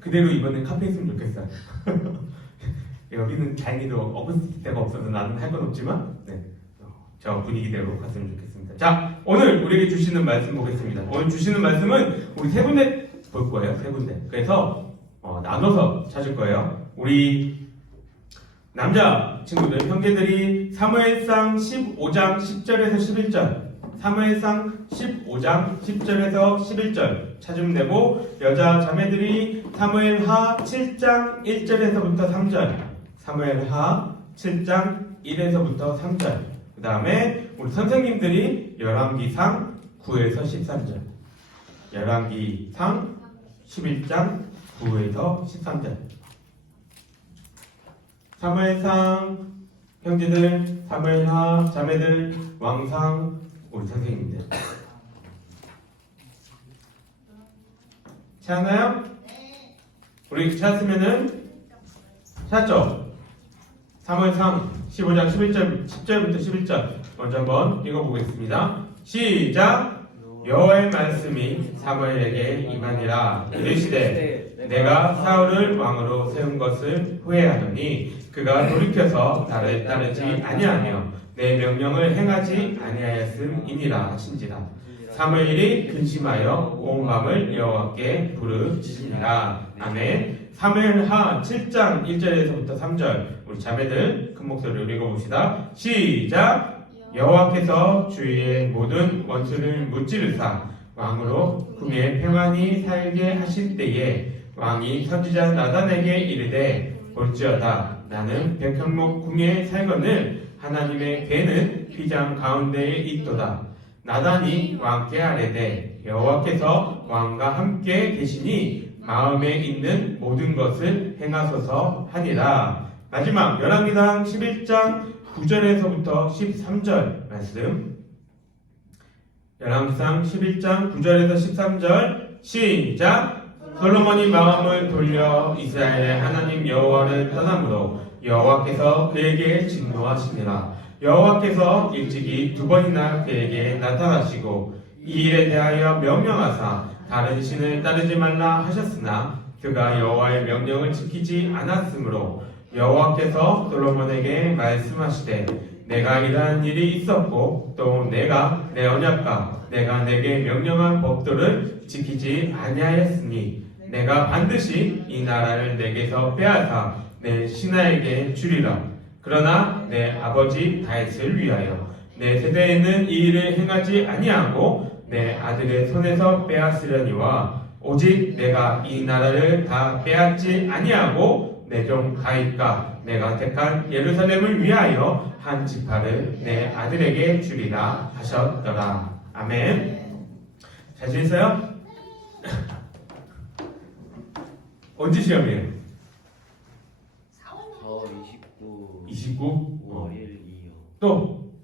그대로 이번에 카페 있으면 좋겠어요. 여기는 다행히도 어쿠스틱 대가 없어서 나는 할 건 없지만 네, 저 분위기대로 갔으면 좋겠습니다. 자, 오늘 우리에게 주시는 말씀 보겠습니다. 오늘 주시는 말씀은 우리 세 군데 볼 거예요. 세 군데. 그래서 나눠서 찾을 거예요. 우리 남자 친구들, 형제들이 사무엘상 15장 10절에서 11절, 사무엘상 15장 10절에서 11절 찾으면 되고, 여자 자매들이 사무엘하 7장 1절에서부터 3절, 사무엘하 7장 1에서부터 3절, 그 다음에 우리 선생님들이 열왕기상 9에서 13절, 열왕기상 11장 9에서 13절. 사무엘상 형제들, 사무엘하 자매들, 왕상 우리 선생님들. 찾았나요? 우리 찾았으면은 찾았죠? 사무엘상 15장 10절부터 11절 먼저 한번 읽어보겠습니다. 시작! 여호와의 말씀이 사무엘에게 임하니라. 이르시되 내가 사울을 왕으로 세운 것을 후회하노니 그가 돌이켜서 나를 따르지 아니하며 내 명령을 행하지 아니하였음이니라 하신지라. 사무엘이 근심하여 온 밤을 여호와께 부르짖으니라. 아멘. 사무엘하 7장 1절에서부터 3절 우리 자매들 큰 목소리로 읽어봅시다. 시작! 여호와께서 주위의 모든 원수를 무찌르사 왕으로 궁에 평안히 살게 하실 때에 왕이 선지자 나단에게 이르되 볼지어다 나는 백향목 궁에 살거늘 하나님의 괴는 휘장 가운데에 있도다. 나단이 왕께 아뢰되 여호와께서 왕과 함께 계시니 마음에 있는 모든 것을 행하소서 하니라. 마지막 열왕기상 11장 9절에서부터 13절 말씀. 열왕기상 11장 9절에서 13절 시작! 솔로몬이 마음을 돌려 이스라엘의 하나님 여호와를 떠남으로 여호와께서 그에게 진노하시니라. 여호와께서 일찍이 2번이나 그에게 나타나시고 이 일에 대하여 명령하사 다른 신을 따르지 말라 하셨으나 그가 여호와의 명령을 지키지 않았으므로 여호와께서 솔로몬에게 말씀하시되 내가 이러한 일이 있었고 또 내가 내 언약과 내가 내게 명령한 법도를 지키지 아니하였으니 내가 반드시 이 나라를 내게서 빼앗아 내 신하에게 주리라. 그러나 내 아버지 다윗을 위하여 내 세대에는 이 일을 행하지 아니하고 내 아들의 손에서 빼앗으려니와 오직 내가 이 나라를 다 빼앗지 아니하고 내 종 다윗과 내가 택한 예루살렘을 위하여 한 지파를 내 아들에게 주리라 하셨더라. 아멘. 잘 지냈어요? 언제 시험이에요? 4월 29. 29? 5월 1일이요. 또?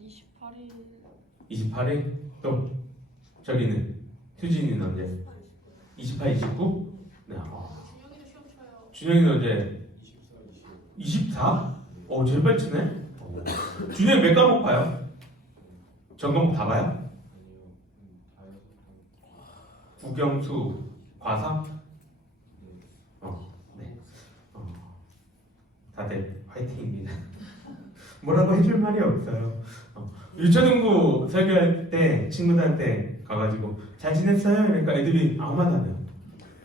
28일. 28일? 또? 저기는? 수진이는 언제? 28, 29? 네. 준영이도 시험 쳐요. 준영이는 언제? 24? 제일 빨리 치네? 준영이 몇 과목 봐요? 전 과목 다 봐요? 국영수, 과사? 네. 다들 화이팅입니다. 뭐라고 해줄 말이 없어요. 유초등부 설교할 때 친구들한테 가가지고 잘 지냈어요? 그러니까 애들이 아무 말도 안 해요.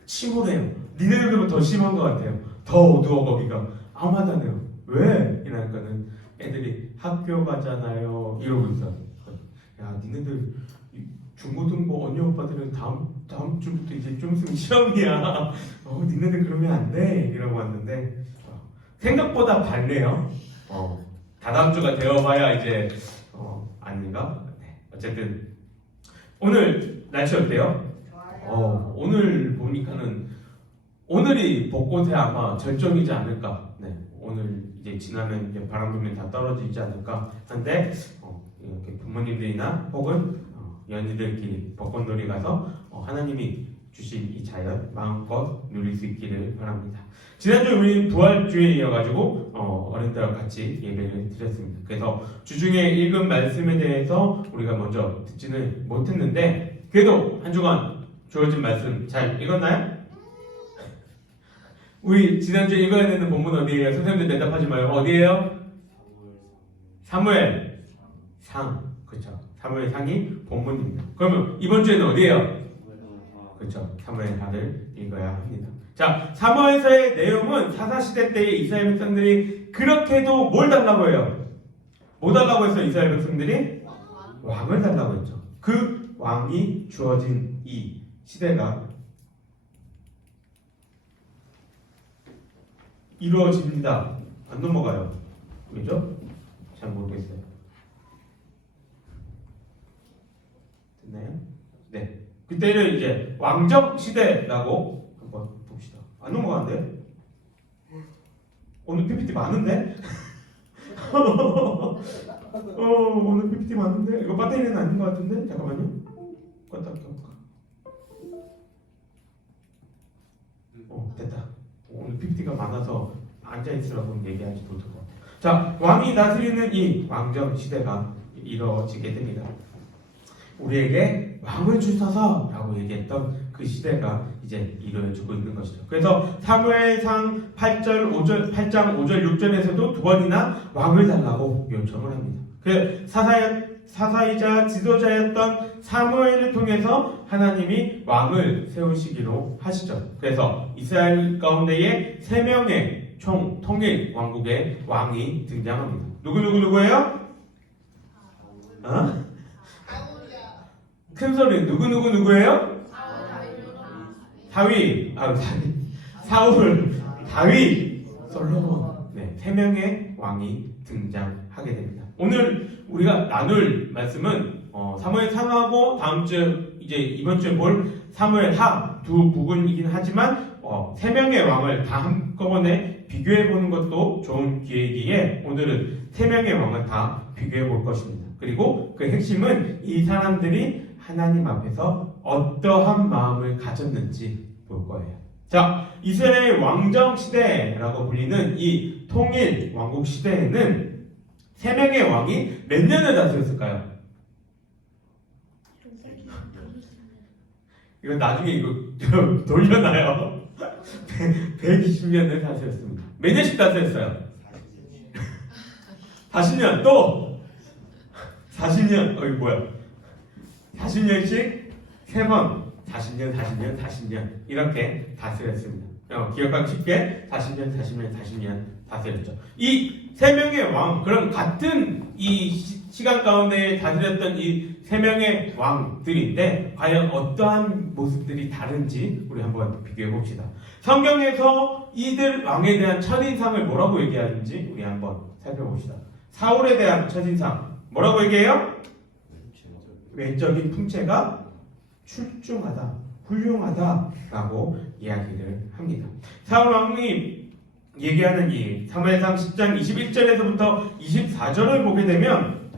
침울해요. 니네들보다 더 심한 것 같아요. 더 어두워 거기가. 아무 말도 안 해요. 왜? 이러니까는 애들이 학교 가잖아요. 이러고 있어. 야, 니네들 중고등부 언니 오빠들은 다음 주부터 이제 좀 있으면 시험이야. 니네들 그러면 안 돼. 이러고 왔는데 생각보다 밝네요. 다다음 주가 되어봐야 이제 아닌가? 네. 어쨌든 오늘 날씨 어때요? 오늘 보니까는 오늘이 벚꽃에 아마 절정이지 않을까. 네. 오늘 이제 지나면 이제 바람 불면 다 떨어지지 않을까 한데 이렇게 부모님들이나 혹은 연희들끼리 벚꽃놀이 가서 하나님이 주신 이 자연 마음껏 누릴 수 있기를 바랍니다. 지난주 우리 부활주에 이어가지고 어른들과 같이 예배를 드렸습니다. 그래서 주중에 읽은 말씀에 대해서 우리가 먼저 듣지는 못했는데 그래도 한 주간 주어진 말씀 잘 읽었나요? 우리 지난주에 읽어야 되는 본문 어디예요? 선생님들 대답하지 말고 어디예요? 사무엘 상. 그렇죠. 사무엘 상이 본문입니다. 그러면 이번 주에는 어디예요? 그렇죠. 사무엘 하를 읽어야 합니다. 자, 사무엘서의 내용은 사사시대 때의 이스라엘 백성들이 그렇게도 뭘 달라고 해요? 뭐 달라고 했어요? 이스라엘 백성들이? 왕을 달라고 했죠. 그 왕이 주어진 이 시대가 이루어집니다. 안 넘어가요. 왜죠? 잘 모르겠어요. 됐나요? 네. 그때는 이제 왕정 시대라고 한번 봅시다. 안 넘어가는데? 오늘 PPT 많은데? 오늘 PPT 많은데? 이거 배터리는 아닌 것 같은데? 잠깐만요. 껐다 켤까? 됐다. 오늘 PPT가 많아서 앉아있으라고 얘기하지 못할 것 같아요. 자, 왕이 다스리는 이 왕정 시대가 이루어지게 됩니다. 우리에게 왕을 주셔서 라고 얘기했던 그 시대가 이제 이루어지고 있는 것이죠. 그래서 사무엘상 8장 5절 6절에서도 두 번이나 왕을 달라고 요청을 합니다. 그 사사이자 지도자였던 사무엘을 통해서 하나님이 왕을 세우시기로 하시죠. 그래서 이스라엘 가운데에 3명의 총 통일 왕국의 왕이 등장합니다. 누구예요? 큰 소리 누구예요? 사울, 다윗, 솔로몬. 네, 3명의 왕이 등장하게 됩니다. 오늘 우리가 나눌 말씀은 사무엘상하고 다음 주 이제 이번 주에 볼 사무엘하 두 부분이긴 하지만 3명의 왕을 다 한꺼번에 비교해 보는 것도 좋은 기회이기에 오늘은 3명의 왕을 다 비교해 볼 것입니다. 그리고 그 핵심은 이 사람들이 하나님 앞에서 어떠한 마음을 가졌는지 볼 거예요. 자, 이스라엘 왕정 시대라고 불리는 이 통일 왕국 시대에는 3명의 왕이 몇 년을 다스렸을까요? 이거 나중에 이거 돌려놔요. 120년을 다스렸습니다. 몇 년씩 다스렸어요? 40년 또 40년. 이거 뭐야? 40년씩 3번 40년 이렇게 다스렸습니다. 기억하기 쉽게 40년 다스렸죠. 이 3명의 왕, 그럼 같은 이 시간 가운데 다스렸던 이 3명의 왕들인데 과연 어떠한 모습들이 다른지 우리 한번 비교해 봅시다. 성경에서 이들 왕에 대한 첫인상을 뭐라고 얘기하는지 우리 한번 살펴봅시다. 사울에 대한 첫인상 뭐라고 얘기해요? 외적인 품체가 출중하다, 훌륭하다라고 이야기를 합니다. 사울 왕이 얘기하는 이 사무엘상 10장 21절에서부터 24절을 보게 되면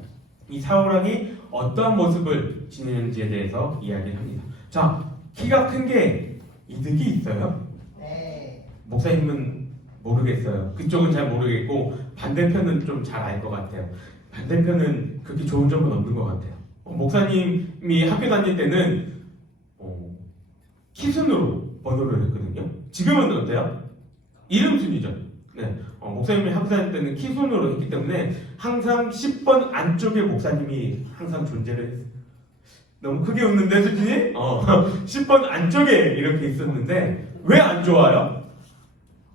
이 사울 왕이 어떠한 모습을 지니는지에 대해서 이야기를 합니다. 자, 키가 큰 게 이득이 있어요? 네. 목사님은 모르겠어요. 그쪽은 잘 모르겠고 반대편은 좀 잘 알 것 같아요. 반대편은 그렇게 좋은 점은 없는 것 같아요. 목사님이 학교 다닐 때는 키순으로 번호를 했거든요. 지금은 어때요? 이름 순이죠. 네. 목사님이 학교 다닐 때는 키순으로 했기 때문에 항상 10번 안쪽에 목사님이 항상 존재를 했어요. 너무 크게 웃는데 수진이? 10번 안쪽에 이렇게 있었는데 왜 안 좋아요?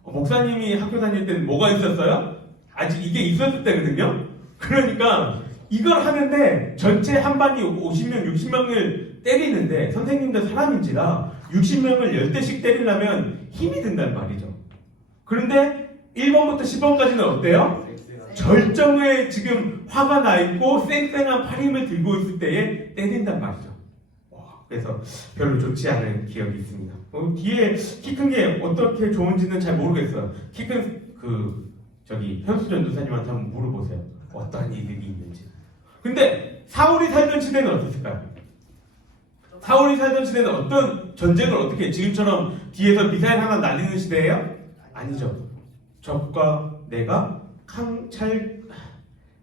목사님이 학교 다닐 때는 뭐가 있었어요? 아직 이게 있었을 때거든요. 그러니까 이걸 하는데 전체 한 반이 50명, 60명을 때리는데 선생님도 사람인지라 60명을 10대씩 때리려면 힘이 든단 말이죠. 그런데 1번부터 10번까지는 어때요? 절정에 지금 화가 나 있고 쌩쌩한 팔힘을 들고 있을 때에 때린단 말이죠. 그래서 별로 좋지 않은 기억이 있습니다. 뒤에 키 큰 게 어떻게 좋은지는 잘 모르겠어요. 키 큰 현수 전도사님한테 한번 물어보세요. 어떠한 이득이 있는지. 근데 사울이 살던 시대는 어땠을까요? 사울이 살던 시대는 어떤 전쟁을 어떻게 지금처럼 뒤에서 미사일 하나 날리는 시대예요? 아니죠. 적과 내가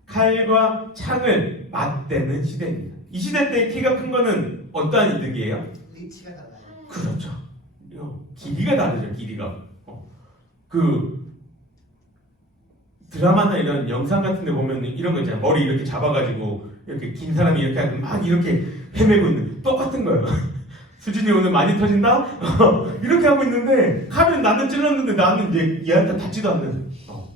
칼과 창을 맞대는 시대입니다. 이 시대 때 키가 큰 거는 어떠한 이득이에요? 위치가 달라요. 그렇죠. 길이가 다르죠. 길이가. 그 드라마나 이런 영상 같은 데 보면 이런 거 있잖아요. 머리 이렇게 잡아가지고 이렇게 긴 사람이 이렇게 하고 막 이렇게 헤매고 있는 똑같은 거예요. 수진이 오늘 많이 터진다? 이렇게 하고 있는데 칼은 나는 찔렀는데 나는 얘한테 닿지도 않는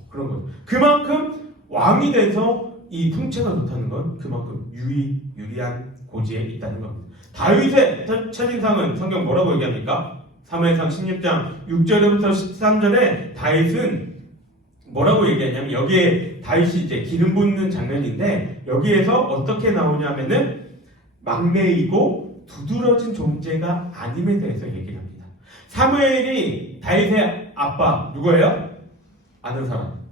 그런 거. 그만큼 왕이 돼서 이 풍채가 좋다는 건 그만큼 유리한 고지에 있다는 겁니다. 다윗의 첫인상은 성경 뭐라고 얘기합니까? 사무엘상 16장 6절부터 13절에 다윗은 뭐라고 얘기하냐면 여기에 다윗이 이제 기름 붓는 장면인데 여기에서 어떻게 나오냐면은 막내이고 두드러진 존재가 아님에 대해서 얘기를 합니다. 사무엘이 다윗의 아빠 누구예요? 아는 사람?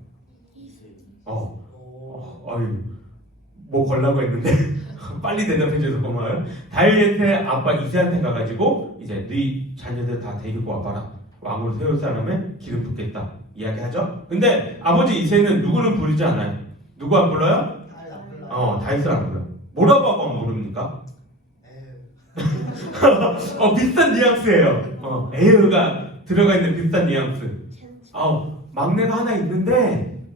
뭐 걸라고 했는데 빨리 대답해줘서 고마워요. 다윗의 아빠 이새한테 가가지고 이제 네 자녀들 다 데리고 와봐라. 왕으로 세울 사람을 기름 붓겠다 이야기하죠. 근데 아버지 이새는 누구는 부르지 않아요. 누구 안 불러요? 다윗을 안 불러요. 뭐라고 하고 안 부릅니까? 비슷한 뉘앙스예요. 에휴가 들어가 있는 비슷한 뉘앙스. 막내가 하나 있는데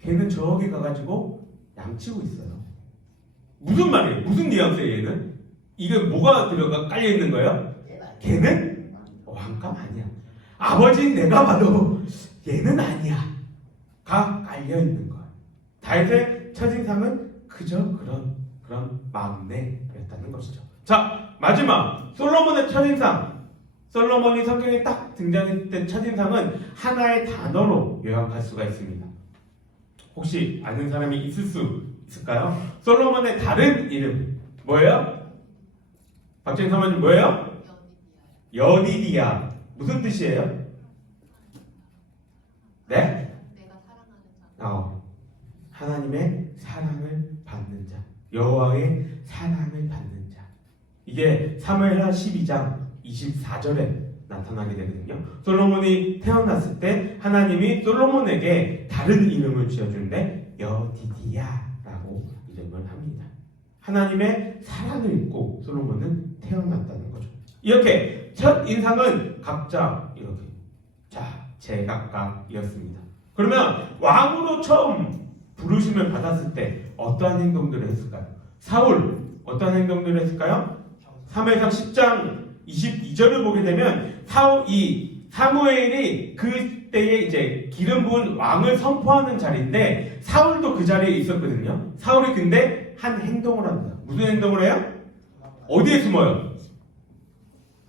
걔는 저기 가가지고 양치고 있어요. 무슨 말이에요? 무슨 뉘앙스예요 얘는? 이게 뭐가 들어가 깔려 있는 거예요? 걔는 왕감 아니야. 아버지는 내가 봐도 얘는 아니야 가 깔려 있는 거야. 다윗의 첫인상은 그저 그런 막내였다는 것이죠. 자, 마지막 솔로몬의 첫인상. 솔로몬이 성경에 딱 등장했을 때 첫인상은 하나의 단어로 요약할 수가 있습니다. 혹시 아는 사람이 있을 수 있을까요? 솔로몬의 다른 이름 뭐예요? 박정희 사모님 뭐예요? 여디디야. 무슨 뜻이에요? 네? 내가 사랑하는 자. 하나님의 사랑을 받는 자, 여호와의 사랑을 받는 자. 이게 사무엘하 12장 24절에 나타나게 되거든요. 솔로몬이 태어났을 때 하나님이 솔로몬에게 다른 이름을 지어주는데 여디디야라고 이름을 합니다. 하나님의 사랑을 입고 솔로몬은 태어났다는 거죠. 이렇게 첫 인상은 각자 이렇게 제각각이었습니다. 그러면 왕으로 처음 부르심을 받았을 때 어떠한 행동들을 했을까요? 사울 어떠한 행동들을 했을까요? 사무엘상 10장 22절을 보게 되면 사무엘이 그때에 이제 기름 부은 왕을 선포하는 자리인데 사울도 그 자리에 있었거든요. 사울이 근데 한 행동을 합니다. 무슨 행동을 해요? 어디에 숨어요?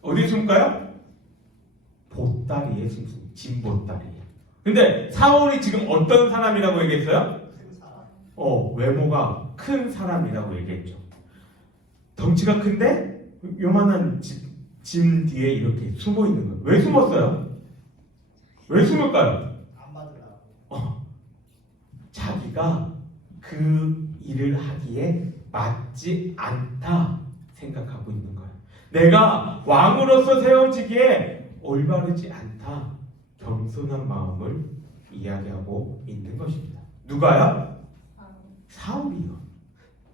어디에 숨을까요? 보따리에 숨습니다. 진보따리에. 근데 사울이 지금 어떤 사람이라고 얘기했어요? 외모가 큰 사람이라고 얘기했죠. 덩치가 큰데 요만한 짐 뒤에 이렇게 숨어 있는 거예요. 왜 숨었어요? 왜 숨을까요? 안 받으라고. 자기가 그 일을 하기에 맞지 않다 생각하고 있는 거예요. 내가 왕으로서 세워지기에 올바르지 않다. 겸손한 마음을 이야기하고 있는 것입니다. 누가요? 사울이요.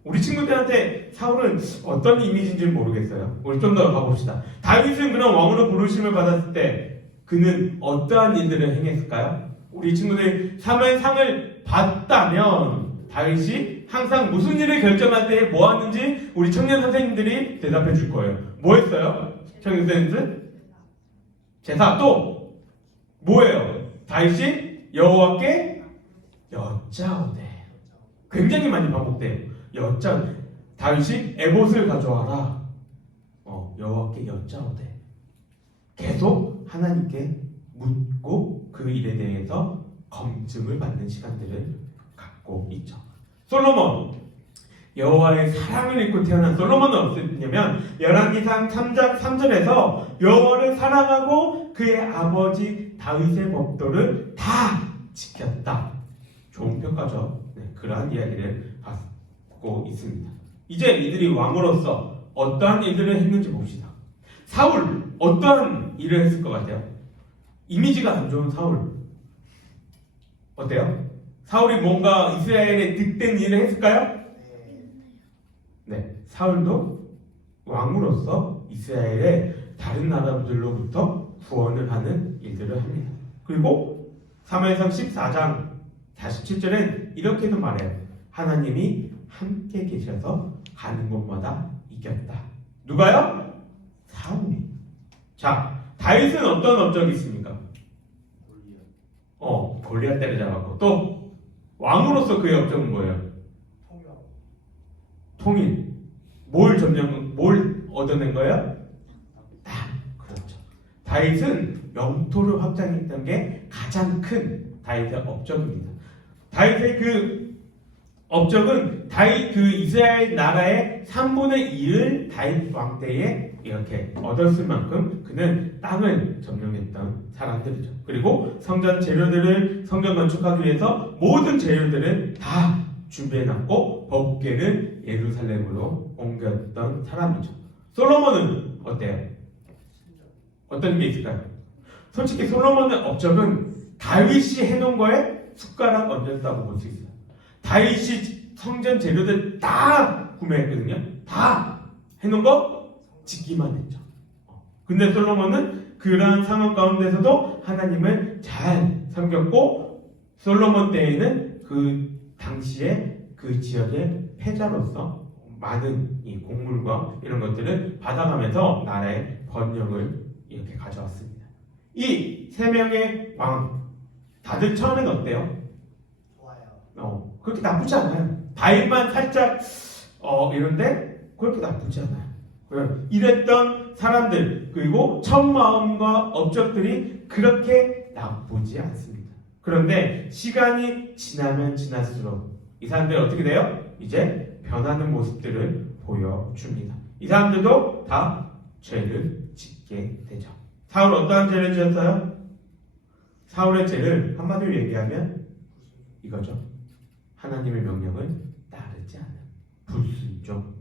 우리 친구들한테 사울은 어떤 이미지인지 모르겠어요. 우리 좀 더 가봅시다. 다윗은 그런 왕으로 부르심을 받았을 때 그는 어떠한 일들을 행했을까요? 우리 친구들 사무엘상을 봤다면 다윗이 항상 무슨 일을 결정할 때 뭐 하는지 우리 청년 선생님들이 대답해 줄 거예요. 뭐 했어요? 청년 선생님들? 제사. 또 뭐예요? 다윗이 여호와께 여짜오되. 굉장히 많이 반복돼요. 다윗이 에봇을 가져와라. 여호와께 여짜오되. 계속 하나님께 묻고 그 일에 대해서 검증을 받는 시간들을 갖고 있죠. 솔로몬, 여호와의 사랑을 입고 태어난 솔로몬은 어땠냐면 열왕기상 3장 3절에서 여호와를 사랑하고 그의 아버지 다윗의 법도를 다 지켰다. 좋은 평가죠. 그러한 이야기를 받고 있습니다. 이제 이들이 왕으로서 어떠한 일들을 했는지 봅시다. 사울 어떠한 일을 했을 것 같아요? 이미지가 안 좋은 사울 어때요? 사울이 뭔가 이스라엘에 득된 일을 했을까요? 네, 사울도 왕으로서 이스라엘의 다른 나라들로부터 구원을 하는 일들을 합니다. 그리고 사무엘상 14장 47절엔 이렇게도 말해요. 하나님이 함께 계셔서 가는 곳마다 이겼다. 누가요? 사울이. 자, 다윗은 어떤 업적이 있습니까? 골리앗 때려잡았고 또 왕으로서 그의 업적은 뭐예요? 통일. 뭘 얻어낸 거예요? 그렇죠. 다윗은 영토를 확장했던 게 가장 큰 다윗의 업적입니다. 다윗의 그 업적은 다윗 그 이스라엘 나라의 3분의 1을 다윗 왕 때에 이렇게 얻었을 만큼 그는 땅을 점령했던 사람들이죠. 그리고 성전 건축하기 위해서 모든 재료들을 다 준비해놨고 법궤를 예루살렘으로 옮겼던 사람이죠. 솔로몬은 어때요? 어떤 게 있을까요? 솔직히 솔로몬의 업적은 다윗이 해놓은 거에 숟가락 얹었다고 볼 수 있어요. 다윗이 성전 재료들 다 구매했거든요. 다 해놓은 거 짓기만 했죠. 근데 솔로몬은 그러한 상황 가운데서도 하나님을 잘 섬겼고 솔로몬 때에는 그 당시에 그 지역의 패자로서 많은 이 곡물과 이런 것들을 받아가면서 나라의 번영을 이렇게 가져왔습니다. 이 세 명의 왕 다들 처음엔 어때요? 좋아요. 그렇게 나쁘지 않아요. 다윗만 살짝 이런데 그렇게 나쁘지 않아요. 이랬던 사람들 그리고 첫 마음과 업적들이 그렇게 나쁘지 않습니다. 그런데 시간이 지나면 지날수록 이 사람들이 어떻게 돼요? 이제 변하는 모습들을 보여줍니다. 이 사람들도 다 죄를 짓게 되죠. 사울 어떠한 죄를 지었어요? 사울의 죄를 한마디로 얘기하면 이거죠. 하나님의 명령을 따르지 않은 불순종.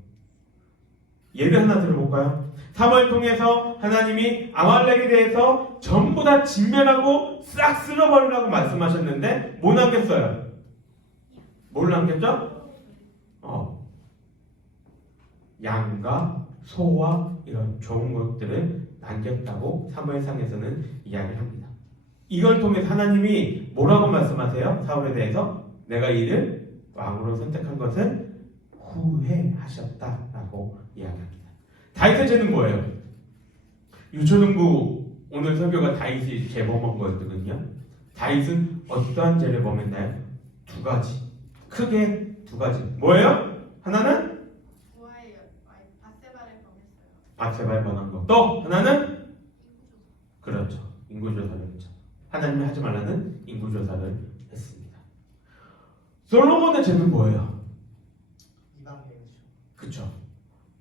예를 하나 들어볼까요? 사무엘 통해서 하나님이 아말렉에 대해서 전부 다 진멸하고 싹 쓸어버리라고 말씀하셨는데 뭐 남겼어요? 뭘 남겼죠? 양과 소와 이런 좋은 것들을 남겼다고 사무엘상에서는 이야기를 합니다. 이걸 통해 하나님이 뭐라고 말씀하세요? 사울에 대해서 내가 이를 왕으로 선택한 것을 후회하셨다라고 이야기합니다. 다윗의 죄는 뭐예요? 유초등부 오늘 설교가 다윗이 재범한 거였거든요. 다윗은 어떠한 죄를 범했나요? 두 가지. 크게 두 가지. 뭐예요? 하나는 바세바를 범한 거. 또 하나는 그렇죠. 인구조사를 했죠. 하나님이 하지 말라는 인구조사를 했습니다. 솔로몬의 죄는 뭐예요? 그렇죠.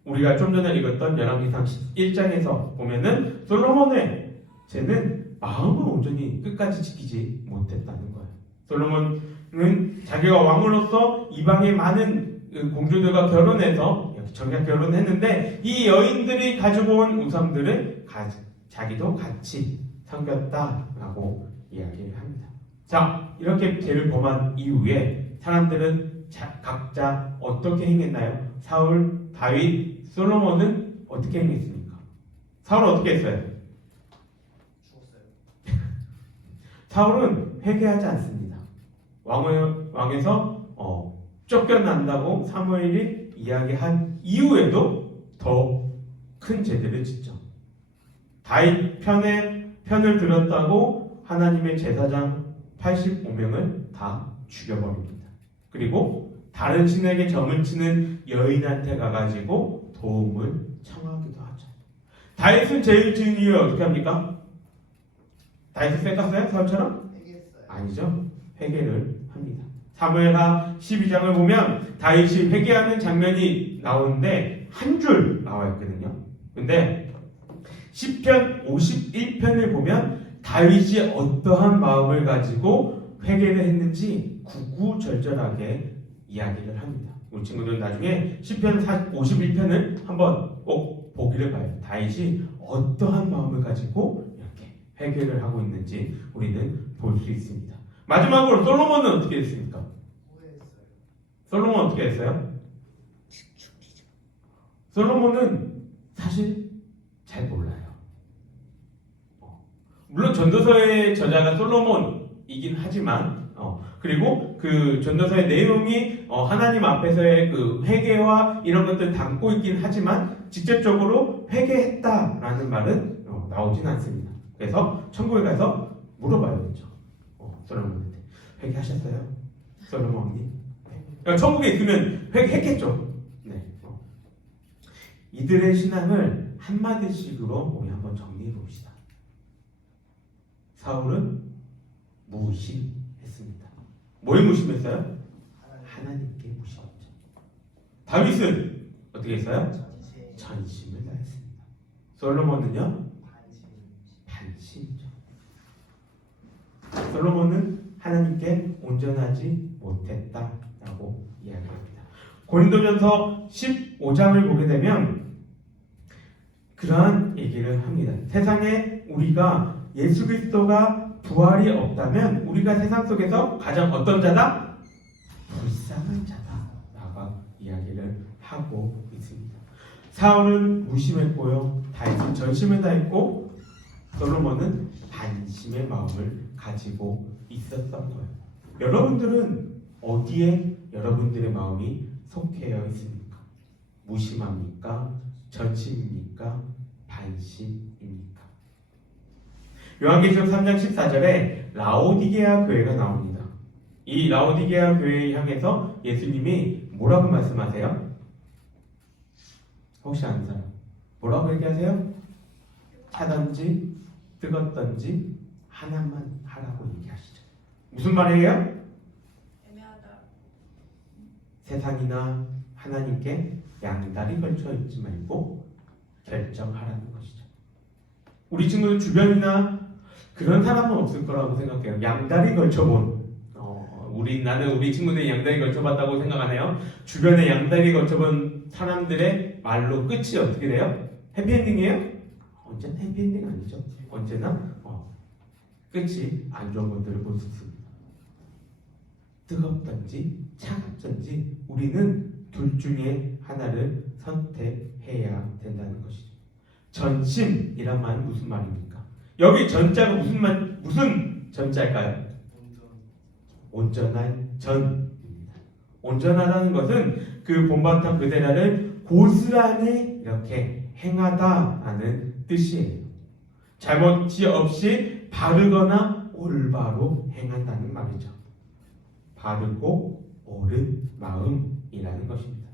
우리가 좀 전에 읽었던 열왕기상 1장에서 보면은 솔로몬의 죄는 마음을 온전히 끝까지 지키지 못했다는 거예요. 솔로몬은 자기가 왕으로서 이방의 많은 공주들과 결혼해서 정략 결혼했는데 이 여인들이 가지고 온 우상들을 자기도 같이 섬겼다라고 이야기를 합니다. 자, 이렇게 죄를 범한 이후에 사람들은 각자 어떻게 행했나요? 사울, 다윗, 솔로몬은 어떻게 행했습니까? 사울은 어떻게 했어요? 죽었어요. 사울은 회개하지 않습니다. 왕에서 쫓겨난다고 사무엘이 이야기한 이후에도 더 큰 죄들을 짓죠. 다윗 편을 들었다고 하나님의 제사장 85명을 다 죽여버립니다. 그리고 다른 신에게 점을 치는 여인한테 가가지고 도움을 청하기도 하죠. 다윗은 죄를 지은 이후에 어떻게 합니까? 다윗은 뺏겼어요? 사울처럼? 회개했어요. 아니죠. 회개를 합니다. 사무엘하 12장을 보면 다윗이 회개하는 장면이 나오는데 한 줄 나와 있거든요. 근데 시편 51편을 보면 다윗이 어떠한 마음을 가지고 회개를 했는지 구구절절하게 이야기를 합니다. 우리 친구들 나중에 시편 51편을 한번 꼭 보기를 바라요. 다윗이 어떠한 마음을 가지고 이렇게 회개를 하고 있는지 우리는 볼 수 있습니다. 마지막으로 솔로몬은 어떻게 했습니까? 솔로몬은 어떻게 했어요? 솔로몬은 사실 잘 몰라요. 물론 전도서의 저자가 이긴 하지만 그리고 그 전도서의 내용이 하나님 앞에서의 그 회개와 이런 것들 담고 있긴 하지만 직접적으로 회개했다라는 말은 나오진 않습니다. 그래서 천국에 가서 물어봐야겠죠. 솔로몬한테 회개하셨어요? 솔로몬 왕님? 그러니까 천국에 있으면 회개했겠죠. 네. 이들의 신앙을 한마디씩으로 우리 한번 정리해 봅시다. 사울은 무심했습니다. 뭐에 무심했어요? 하나님께 무심했죠. 다윗은 어떻게 했어요? 전심을 다했습니다. 솔로몬은요? 반심이죠. 솔로몬은 하나님께 온전하지 못했다라고 이야기합니다. 고린도전서 15장을 보게 되면 그러한 얘기를 합니다. 세상에 우리가 예수 그리스도가 부활이 없다면 우리가 세상 속에서 가장 어떤 자다? 불쌍한 자다라고 이야기를 하고 있습니다. 사울은 무심했고요. 다윗은 전심을 다했고 솔로몬은 반심의 마음을 가지고 있었던 거예요. 여러분들은 어디에 여러분들의 마음이 속해 있습니까? 무심합니까? 전심입니까? 반심입니까? 요한계시록 3장 14절에 라오디게아 교회가 나옵니다. 이 라오디게아 교회에 향해서 예수님이 뭐라고 말씀하세요? 혹시 아는 사람? 뭐라고 얘기하세요? 차든지 뜨겁든지 하나만 하라고 얘기하시죠. 무슨 말이에요? 애매하다. 세상이나 하나님께 양다리 걸쳐 있지 말고 결정하라는 것이죠. 우리 친구들 주변이나 그런 사람은 없을 거라고 생각해요. 양다리 걸쳐본 나는 우리 친구들이 양다리 걸쳐봤다고 생각하네요. 주변에 양다리 걸쳐본 사람들의 말로 끝이 어떻게 돼요? 해피엔딩이에요? 언제나 해피엔딩 아니죠. 언제나 끝이 안 좋은 것들을 볼 수 있습니다. 뜨겁든지 차갑든지 우리는 둘 중에 하나를 선택해야 된다는 것이죠. 전심이란 말은 무슨 말입니까? 여기 전자가 무슨 전자일까요? 온전한 전입니다. 온전하다는 것은 그 본바탕 그대라를 고스란히 이렇게 행하다라는 뜻이에요. 잘못이 없이 바르거나 올바로 행한다는 말이죠. 바르고 옳은 마음이라는 것입니다.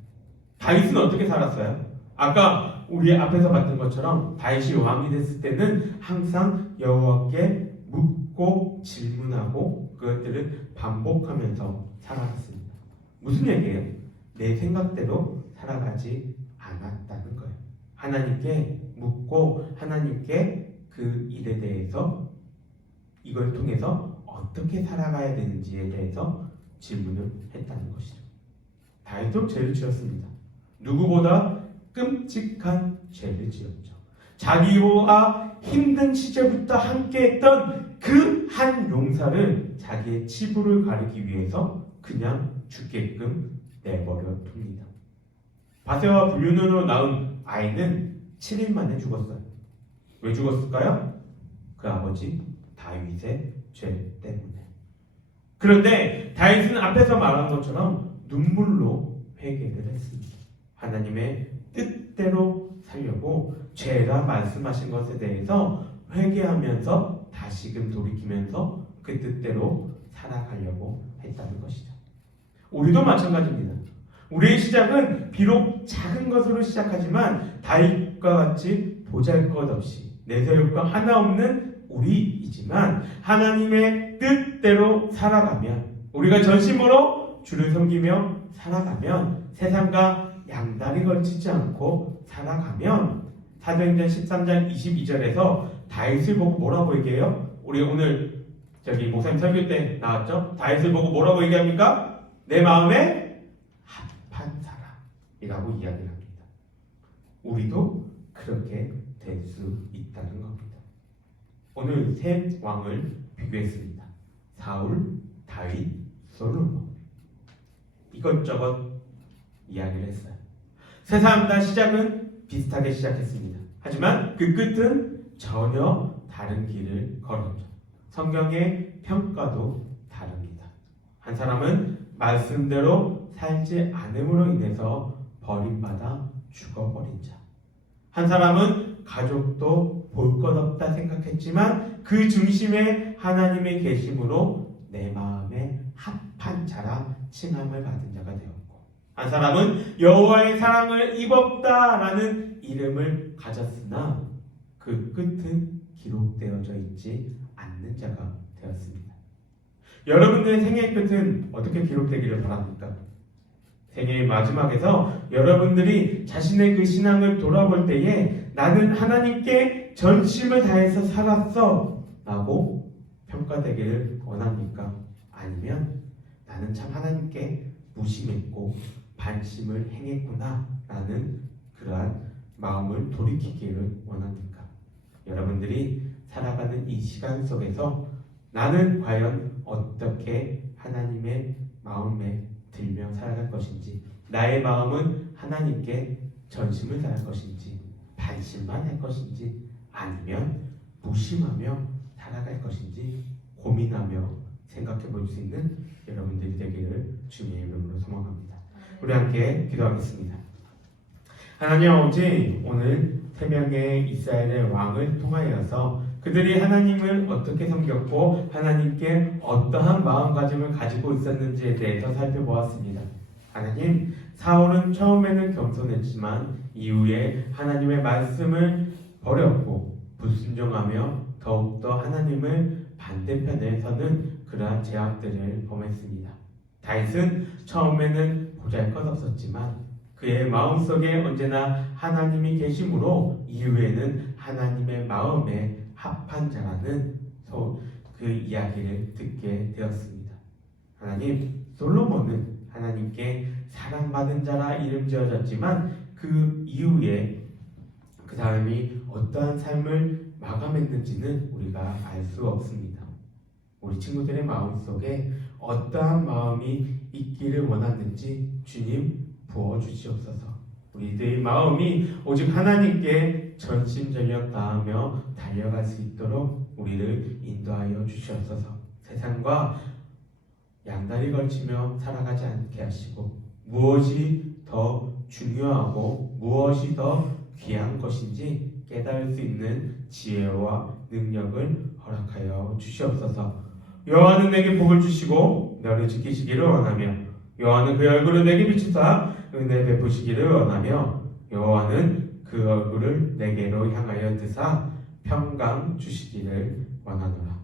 다윗은 어떻게 살았어요? 아까 우리 앞에서 봤던 것처럼 다윗이 왕이 됐을 때는 항상 여호와께 묻고 질문하고 그것들을 반복하면서 살아갔습니다. 무슨 얘기예요? 내 생각대로 살아가지 않았다는 거예요. 하나님께 묻고 하나님께 그 일에 대해서 이걸 통해서 어떻게 살아가야 되는지에 대해서 질문을 했다는 것이죠. 다윗도 죄를 지었습니다. 누구보다 끔찍한 죄를 지었죠. 자기와 힘든 시절부터 함께했던 그 한 용사를 자기의 치부를 가리기 위해서 그냥 죽게끔 내버려 둡니다. 바세와 불륜으로 낳은 아이는 7일 만에 죽었어요. 왜 죽었을까요? 그 아버지 다윗의 죄 때문에. 그런데 다윗은 앞에서 말한 것처럼 눈물로 회개를 했습니다. 하나님의 뜻대로 살려고 죄라 말씀하신 것에 대해서 회개하면서 다시금 돌이키면서 그 뜻대로 살아가려고 했다는 것이죠. 우리도 마찬가지입니다. 우리의 시작은 비록 작은 것으로 시작하지만 다윗과 같이 보잘것없이 내세울과 하나 없는 우리이지만 하나님의 뜻대로 살아가면 우리가 전심으로 주를 섬기며 살아가면 세상과 양다리 걸치지 않고 살아가면 사도행전 13장 22절에서 다윗을 보고 뭐라고 얘기해요? 우리 오늘 목사님 설교 때 나왔죠? 다윗을 보고 뭐라고 얘기합니까? 내 마음에 합한 사람이라고 이야기를 합니다. 우리도 그렇게 될 수 있다는 겁니다. 오늘 세 왕을 비교했습니다. 사울, 다윗, 솔로몬. 이것저것 이야기를 했어요. 세 사람 다 시작은 비슷하게 시작했습니다. 하지만 그 끝은 전혀 다른 길을 걸었죠. 성경의 평가도 다릅니다. 한 사람은 말씀대로 살지 않음으로 인해서 버림받아 죽어버린 자. 한 사람은 가족도 볼 것 없다 생각했지만 그 중심에 하나님의 계심으로 내 마음에 합한 자라 칭함을 받은 자가 되었고, 한 사람은 여호와의 사랑을 입었다라는 이름을 가졌으나 그 끝은 기록되어져 있지 않는 자가 되었습니다. 여러분들의 생애의 끝은 어떻게 기록되기를 바랍니까? 생애의 마지막에서 여러분들이 자신의 그 신앙을 돌아볼 때에 나는 하나님께 전심을 다해서 살았어 라고 평가되기를 원합니까? 아니면 나는 참 하나님께 무심했고 반심을 행했구나 라는 그러한 마음을 돌이키기를 원합니까? 여러분들이 살아가는 이 시간 속에서 나는 과연 어떻게 하나님의 마음에 들며 살아갈 것인지, 나의 마음은 하나님께 전심을 다할 것인지, 반심만 할 것인지, 아니면 무심하며 살아갈 것인지 고민하며 생각해 볼 수 있는 여러분들이 되기를 주님의 이름으로 소망합니다. 우리 함께 기도하겠습니다. 하나님 아버지, 오늘 세 명의 이스라엘의 왕을 통하여서 그들이 하나님을 어떻게 섬겼고 하나님께 어떠한 마음가짐을 가지고 있었는지에 대해서 살펴보았습니다. 하나님, 사울은 처음에는 겸손했지만 이후에 하나님의 말씀을 버렸고 불순종하며 더욱더 하나님을 반대편에 서는 그러한 죄악들을 범했습니다. 다윗은 처음에는 보잘것없었지만 그의 마음속에 언제나 하나님이 계심으로 이후에는 하나님의 마음에 합한 자라는 그 이야기를 듣게 되었습니다. 하나님, 솔로몬은 하나님께 사랑받은 자라 이름 지어졌지만 그 이후에 그 사람이 어떠한 삶을 마감했는지는 우리가 알 수 없습니다. 우리 친구들의 마음속에 어떠한 마음이 있기를 원하는지 주님 부어주시옵소서. 우리들의 마음이 오직 하나님께 전심전력 다하며 달려갈 수 있도록 우리를 인도하여 주시옵소서. 세상과 양다리 걸치며 살아가지 않게 하시고 무엇이 더 중요하고 무엇이 더 귀한 것인지 깨달을 수 있는 지혜와 능력을 허락하여 주시옵소서. 여호와는 내게 복을 주시고 너를 지키시기를 원하며 여호와는 그 얼굴을 내게 비추사 은혜 베푸시기를 원하며 여호와는 그 얼굴을 내게로 향하여 드사 평강 주시기를 원하노라.